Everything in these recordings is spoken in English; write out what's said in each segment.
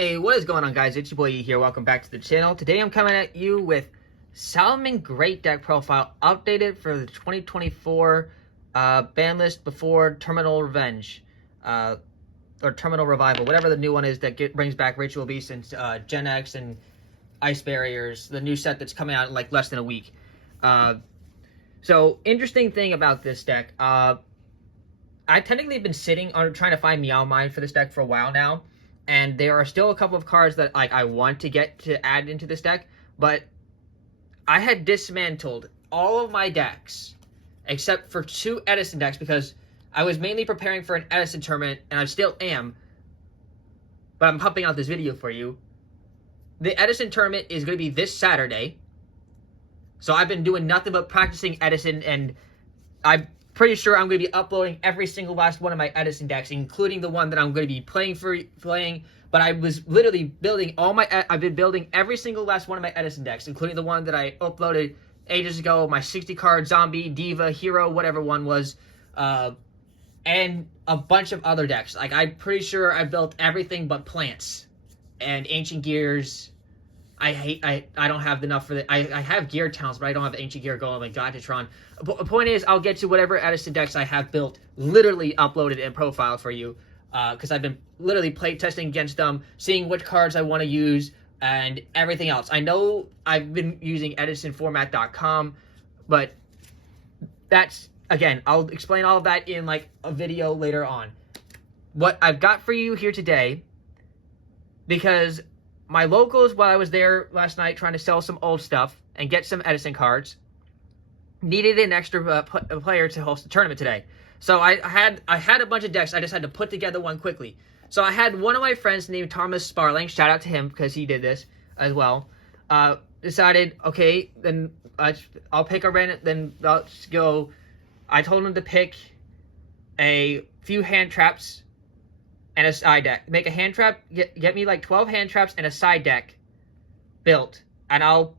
Hey, what is going on, guys? It's your boy Yeet here. Welcome back to the channel. Today I'm coming at you with Salamangreat Deck Profile updated for the 2024 ban list before Terminal Revenge, or Terminal Revival, whatever the new one is that brings back Ritual Beast and Gen X and Ice Barriers, the new set that's coming out in like less than a week. So, interesting thing about this deck, I technically been sitting on trying to find Meow Mine for this deck for a while now. And there are still a couple of cards that I want to get to add into this deck, but I had dismantled all of my decks except for 2 Edison decks because I was mainly preparing for an Edison tournament, and I still am, but I'm pumping out this video for you. The Edison tournament is going to be this Saturday, so I've been doing nothing but practicing Edison, and I'm pretty sure I'm going to be uploading every single last one of my Edison decks, including the one that I'm going to be playing. But I was literally building I've been building every single last one of my Edison decks, including the one that I uploaded ages ago, my 60 card zombie, diva, hero, whatever one was, and a bunch of other decks. Like, I'm pretty sure I built everything but plants and ancient gears. I don't have enough for that. I have gear towns, but I don't have ancient gear going like Gatatron. The point is, I'll get to whatever Edison decks I have built, literally uploaded and profiled for you, because I've been literally play testing against them, seeing which cards I want to use, and everything else. I know I've been using EdisonFormat.com, but that's, again, I'll explain all of that in like a video later on. What I've got for you here today, because my locals, while I was there last night trying to sell some old stuff and get some Edison cards, needed an extra player to host the tournament today. So I had a bunch of decks. I just had to put together one quickly. So I had one of my friends named Thomas Sparling, shout out to him because he did this as well, decided, okay, then I'll pick a random, then I'll just go. I told him to pick a few hand traps and a side deck. Make a hand trap, get me like 12 hand traps and a side deck built, and I'll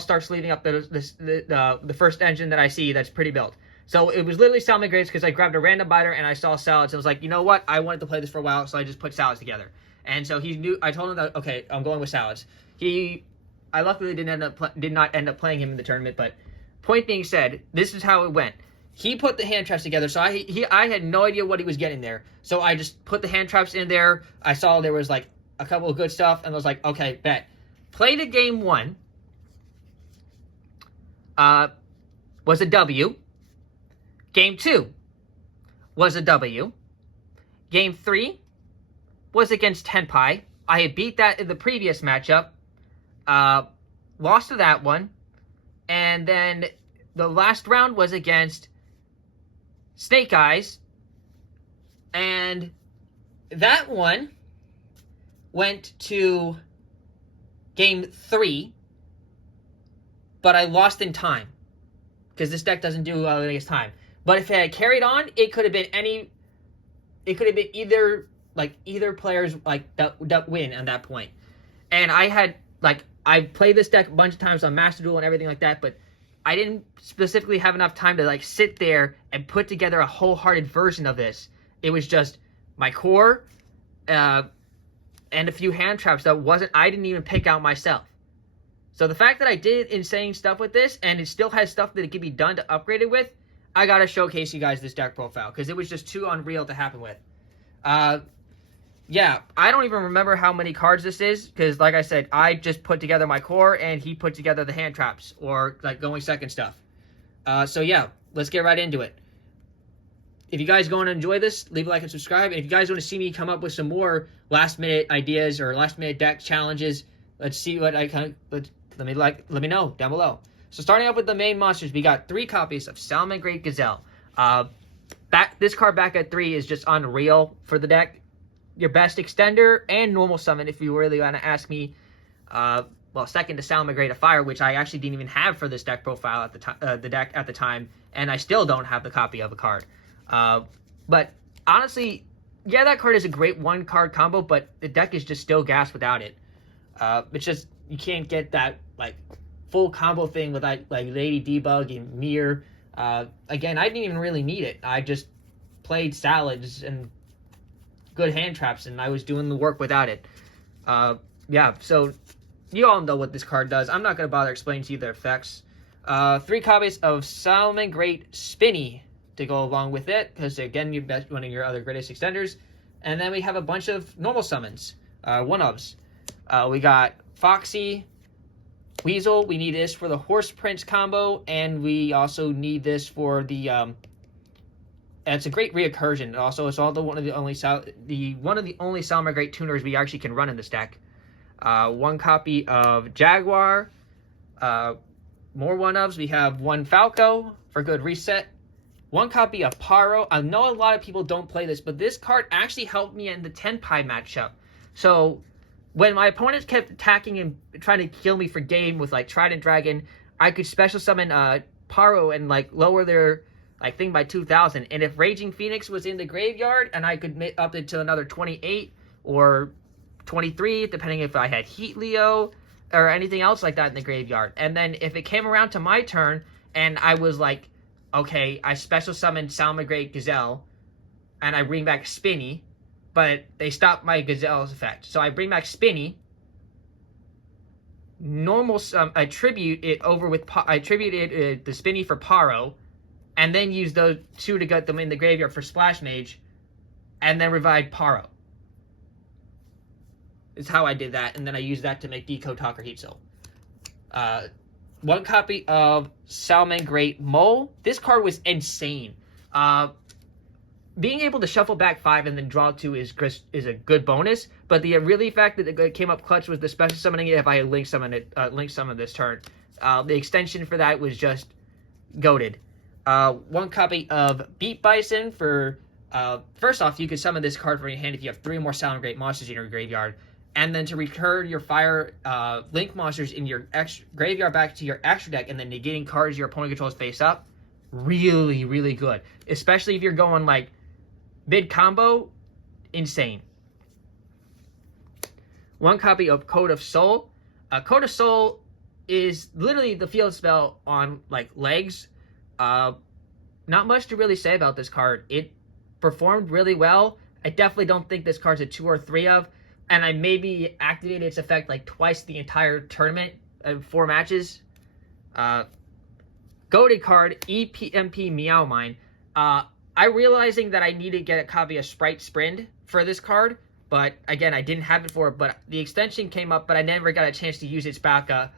start sleeving up the first engine that I see that's pretty built. So it was literally Salamangreats because I grabbed a random biter and I saw salads and was like, you know what? I wanted to play this for a while, so I just put salads together. And so he knew. I told him that, okay, I'm going with salads. I luckily did not end up playing him in the tournament. But point being said, this is how it went. He put the hand traps together, so I had no idea what he was getting there. So I just put the hand traps in there. I saw there was like a couple of good stuff, and I was like, okay, bet. Played a game 1. Was a W. Game 2 was a W. Game 3 was against Tenpai. I had beat that in the previous matchup. Lost to that one. And then the last round was against Snake Eyes. And that one went to game 3. But I lost in time, because this deck doesn't do well against time. But if it had carried on, it could have been either players like that win at that point. And I played this deck a bunch of times on Master Duel and everything like that, but I didn't specifically have enough time to like sit there and put together a wholehearted version of this. It was just my core, and a few hand traps that I didn't even pick out myself. So the fact that I did insane stuff with this, and it still has stuff that it can be done to upgrade it with, I gotta showcase you guys this deck profile, because it was just too unreal to happen with. Yeah, I don't even remember how many cards this is, because like I said, I just put together my core, and he put together the hand traps, or like going second stuff. So yeah, let's get right into it. If you guys going to enjoy this, leave a like and subscribe. And if you guys want to see me come up with some more last minute ideas or last minute deck challenges, let's see what I kind of, let me know down below. So starting up with the main monsters, we got 3 copies of Salamangreat Gazelle. This card back at 3 is just unreal for the deck. Your best extender and normal summon, if you really want to ask me. Well, second to Salamangreat of Fire, which I actually didn't even have for this deck profile at the deck at the time, and I still don't have the copy of the card. But honestly, yeah, that card is a great 1-card combo, but the deck is just still gas without it. It's just, you can't get that like full combo thing with like Lady Debug and Mir. Again, I didn't even really need it. I just played salads and good hand traps, and I was doing the work without it. Yeah, so you all know what this card does. I'm not going to bother explaining to you the effects. 3 copies of Salamangreat Spinny to go along with it, because again, you're one of your other greatest extenders. And then we have a bunch of normal summons, one-ofs. We got Foxy, Weasel. We need this for the Horse Prince combo, and we also need this for the it's a great reoccursion. Also, it's one of the only Salamangreat tuners we actually can run in this deck. 1 copy of Jaguar. More one-ofs. We have 1 Falco for good reset. 1 copy of Paro. I know a lot of people don't play this, but this card actually helped me in the Tenpai matchup. So when my opponents kept attacking and trying to kill me for game with like Trident Dragon, I could special summon Paro and like lower their thing by 2,000. And if Raging Phoenix was in the graveyard, and I could up it to another 28 or 23, depending if I had Heat Leo or anything else like that in the graveyard. And then if it came around to my turn and I was like, okay, I special summoned Salamangreat Gazelle and I bring back Spinny, but they stopped my Gazelle's effect. So I bring back Spinny, I tribute the Spinny for Paro, and then use those 2 to get them in the graveyard for Splash Mage, and then revive Paro. Is how I did that, and then I used that to make Decode Talker Heat Soul. 1 copy of Salamangreat Mole. This card was insane. Being able to shuffle back 5 and then draw 2 is a good bonus, but the really fact that it came up clutch was the special summoning it if I had link summon this turn. The extension for that was just goated. 1 copy of Beat Bison for first off, you can summon this card from your hand if you have 3 more Salamangreat monsters in your graveyard, and then to return your fire link monsters in your graveyard back to your extra deck, and then negating cards your opponent controls face up. Really, really good, especially if you're going like mid combo. Insane. 1 copy of Code of Soul. Code of Soul is literally the field spell on like legs. Not much to really say about this card. It performed really well. I definitely don't think this card's a 2 or 3 of, and I maybe activated its effect like twice the entire tournament, 4 matches. Goated card, EPMP Meow Mine. I realizing that I need to get a copy of Sprite Sprint for this card, but again, I didn't have it for it, but the extension came up, but I never got a chance to use its back, the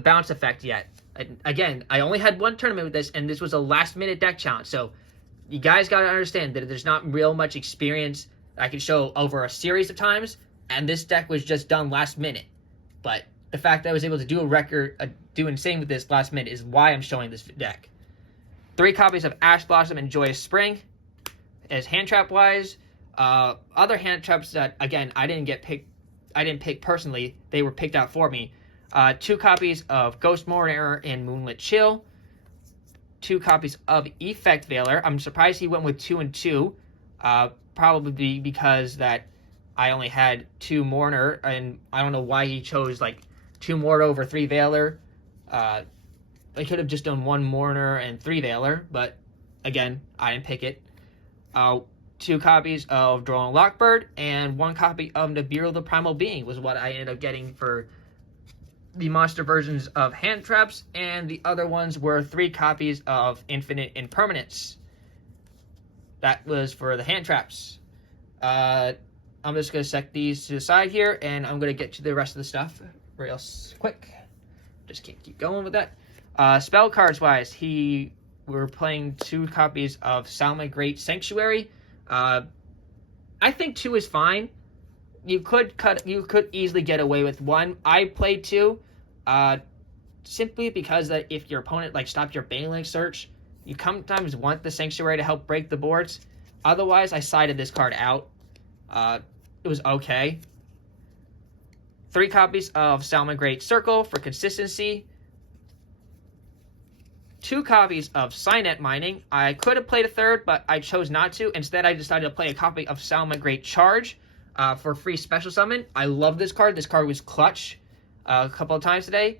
bounce effect yet. Again, I only had 1 tournament with this, and this was a last-minute deck challenge, so you guys got to understand that there's not real much experience I can show over a series of times, and this deck was just done last minute. But the fact that I was able to do insane with this last minute is why I'm showing this deck. 3 copies of Ash Blossom and Joyous Spring as hand trap wise. Other hand traps that again I didn't pick personally, they were picked out for me. 2 copies of Ghost Mourner and Moonlit Chill. 2 copies of Effect Veiler. I'm surprised he went with 2 and 2. Probably because that I only had 2 Mourner, and I don't know why he chose like 2 Mourner over 3 Veiler. I could have just done 1 Mourner and 3 Veiler, but again, I didn't pick it. 2 copies of Drone Lockbird and 1 copy of Nibiru the Primal Being was what I ended up getting for the monster versions of hand traps, and the other ones were 3 copies of Infinite Impermanence. That was for the hand traps. I'm just going to set these to the side here, and I'm going to get to the rest of the stuff real quick. Just can't keep going with that. Spell cards wise, we're playing 2 copies of Salamangreat Sanctuary. I think 2 is fine. You could easily get away with 1. I played 2, simply because that if your opponent stopped your Banelink search, you sometimes want the Sanctuary to help break the boards. Otherwise, I sided this card out. It was okay. 3 copies of Salamangreat Circle for consistency. 2 copies of Signet Mining. I could have played a 3rd, but I chose not to. Instead, I decided to play a copy of Salamangreat Charge for free special summon. I love this card. This card was clutch a couple of times today.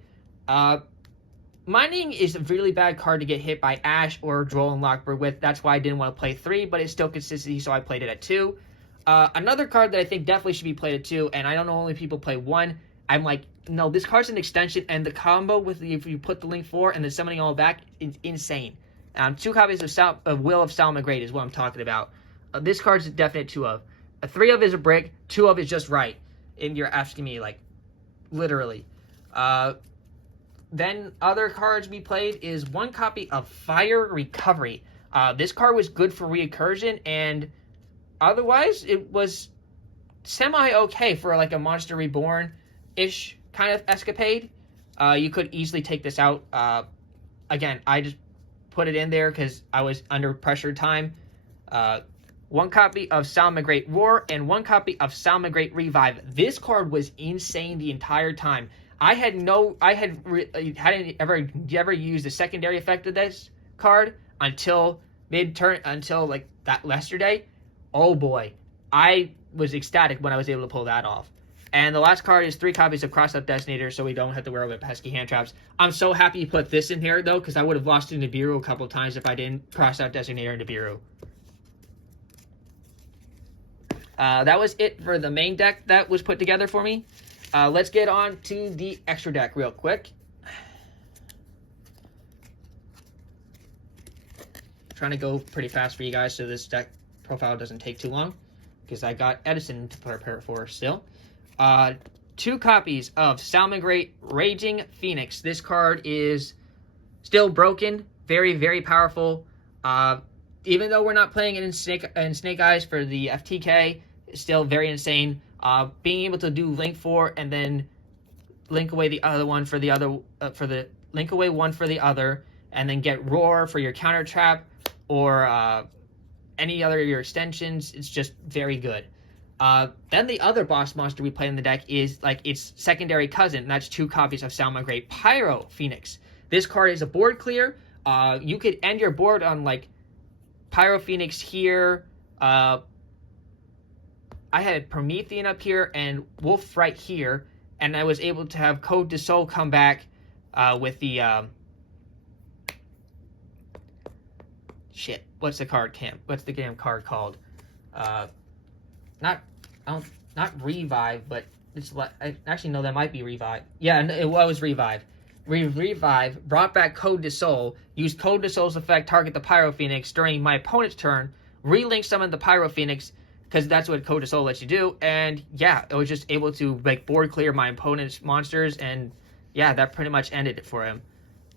Mining is a really bad card to get hit by Ash or Droll and Lockbird with. That's why I didn't want to play 3, but it's still consistency, so I played it at 2. Another card that I think definitely should be played at 2, and I don't know only people play 1. I'm like, no, this card's an extension, and the combo with if you put the Link 4 and the summoning all back is insane. 2 copies of Will of Salamangreat is what I'm talking about. This card's a definite 2 of. 3 of is a brick, 2 of is just right. And you're asking me, like, literally. Then other cards we played is 1 copy of Fire Recovery. This card was good for recursion, and otherwise it was semi-okay for like a Monster Reborn-ish kind of escapade. You could easily take this out. Again, I just put it in there because I was under pressure time. 1 copy of Salamangreat Roar and 1 copy of Salamangreat Revive. This card was insane the entire time. I hadn't ever used the secondary effect of this card until mid-turn, until like that yesterday. Oh boy, I was ecstatic when I was able to pull that off. And the last card is 3 copies of Cross-Up Destinator, so we don't have to worry about pesky hand traps. I'm so happy you put this in here, though, because I would have lost into Nibiru a couple of times if I didn't Cross-Out Destinator into Nibiru. That was it for the main deck that was put together for me. Let's get on to the extra deck real quick. Trying to go pretty fast for you guys so this deck profile doesn't take too long, because I got Edison to prepare for still. 2 copies of Salamangreat Raging Phoenix. This card is still broken, very, very powerful. Even though we're not playing it in Snake Eyes for the FTK, it's still very insane. Being able to do Link 4 and then link away the other one for the other, link away one for the other, and then get Roar for your counter trap or any other of your extensions. It's just very good. Then the other boss monster we play in the deck is like its secondary cousin, and that's 2 copies of Salamangreat Pyro Phoenix. This card is a board clear. You could end your board on like Pyro Phoenix here. I had Promethean up here and Wolf right here, and I was able to have Code to Soul come back with the shit. What's the card camp? What's the damn card called? Not Revive, but it's like, actually no, that might be Revive. Yeah, it was Revive. Revive brought back Code to Soul, used Code to Soul's effect, target the Pyro Phoenix during my opponent's turn, relink summon the Pyro Phoenix, because that's what Code to Soul lets you do, and yeah, I was just able to like board clear my opponent's monsters, and yeah, that pretty much ended it for him.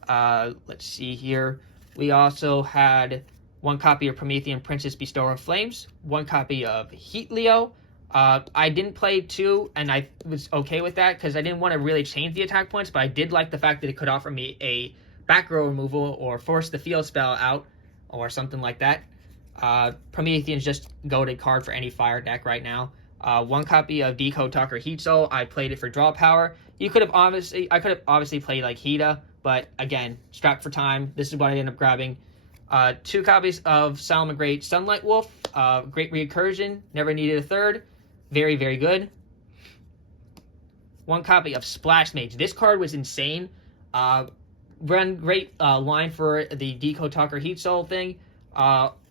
Let's see here. We also had 1 copy of Promethean Princess Bestower of Flames, 1 copy of Heat Leo. I didn't play 2, and I was okay with that because I didn't want to really change the attack points, but I did like the fact that it could offer me a back row removal or force the field spell out or something like that. Promethean's just goated card for any fire deck right now. 1 copy of Decode Talker Heat Soul. I played it for draw power. I could have obviously played like Hita, but again, strapped for time. This is what I ended up grabbing. 2 copies of Salamangreat Sunlight Wolf. Great recursion. Never needed a third. Very, very good. 1 copy of Splash Mage. This card was insane. Run great line for the Decode Talker Heat Soul thing.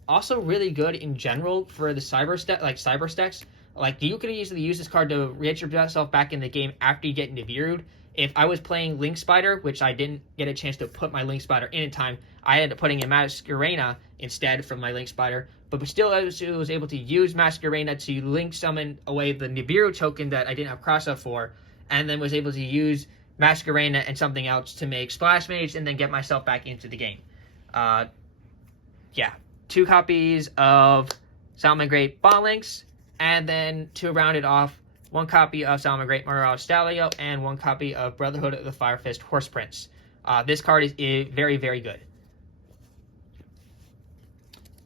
Also really good in general for the cyber stacks. Like, you could easily use this card to get yourself back in the game after you get Nibiru'd. If I was playing Link Spider, which I didn't get a chance to put my Link Spider in time, I ended up putting in Masquerena instead from my Link Spider. But still, I was able to use Masquerena to Link summon away the Nibiru token that I didn't have cross-up for, and then was able to use Masquerena and something else to make Splash Mage and then get myself back into the game. Yeah. 2 copies of Salamangreat Ball-Links, and then to round it off, 1 copy of Salamangreat Morale Stalio, and 1 copy of Brotherhood of the Fire Fist Horse Prince. This card is very, very good.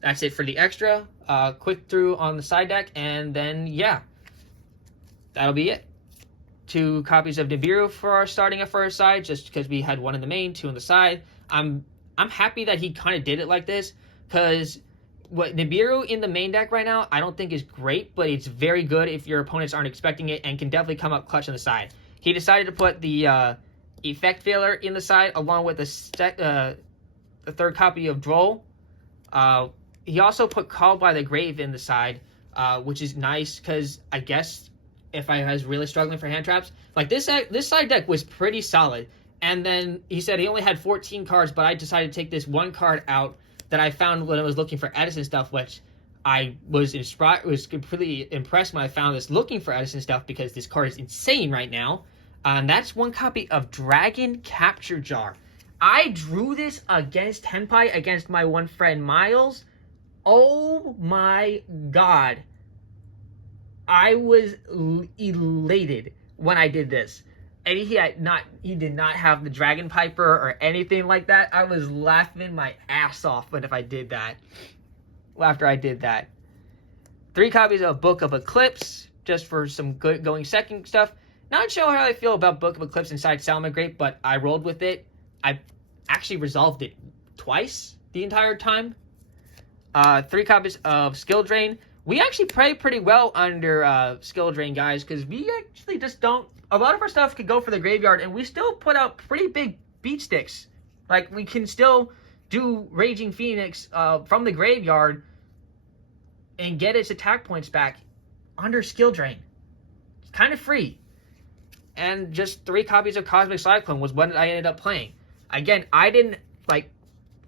That's it for the extra. Quick through on the side deck, and then, yeah, that'll be it. 2 copies of Nibiru for our starting at first side, just because we had 1 in the main, 2 on the side. I'm happy that he kind of did it like this, because what Nibiru in the main deck right now, I don't think is great, but it's very good if your opponents aren't expecting it and can definitely come up clutch on the side. He decided to put the Effect Veiler in the side along with the 3rd copy of Droll. He also put Called by the Grave in the side. which is nice because I guess if I was really struggling for hand traps, like this side deck was pretty solid. And then he said he only had 14 cards, but I decided to take this one card out that I found when I was looking for Edison stuff, which I was completely impressed when I found this looking for Edison stuff because this card is insane right now. And that's one copy of Dragon Capture Jar. I drew this against Henpai against my one friend Miles. Oh my god. I was elated when I did this. And he did not have the Dragon Piper or anything like that. I was laughing my ass off after I did that. 3 copies of Book of Eclipse, just for some good going second stuff. Not sure how I feel about Book of Eclipse inside Salamangreat, but I rolled with it. I actually resolved it twice the entire time. 3 copies of Skill Drain. We actually play pretty well under Skill Drain, guys, because we actually just don't... A lot of our stuff could go for the graveyard, and we still put out pretty big beat sticks. Like, we can still do Raging Phoenix from the graveyard and get its attack points back under Skill Drain. It's kind of free. And just 3 copies of Cosmic Cyclone was what I ended up playing. Again, I didn't, like,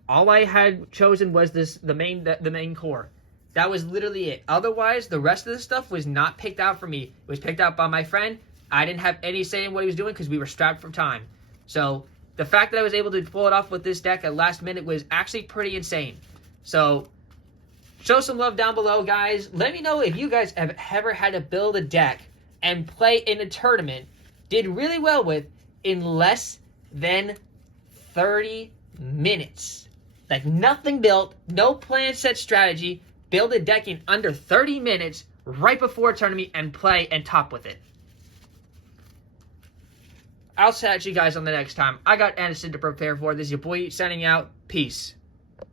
all I had chosen was the main core. That was literally it. Otherwise, the rest of the stuff was not picked out for me. It was picked out by my friend. I didn't have any say in what he was doing because we were strapped for time. So the fact that I was able to pull it off with this deck at last minute was actually pretty insane. So show some love down below, guys. Let me know if you guys have ever had to build a deck and play in a tournament, did really well with, in less than 30 minutes. Like nothing built, no plan, set strategy, build a deck in under 30 minutes right before a tournament and play and top with it. I'll catch you guys on the next time. I got Anderson to prepare for. This is your boy signing out. Peace.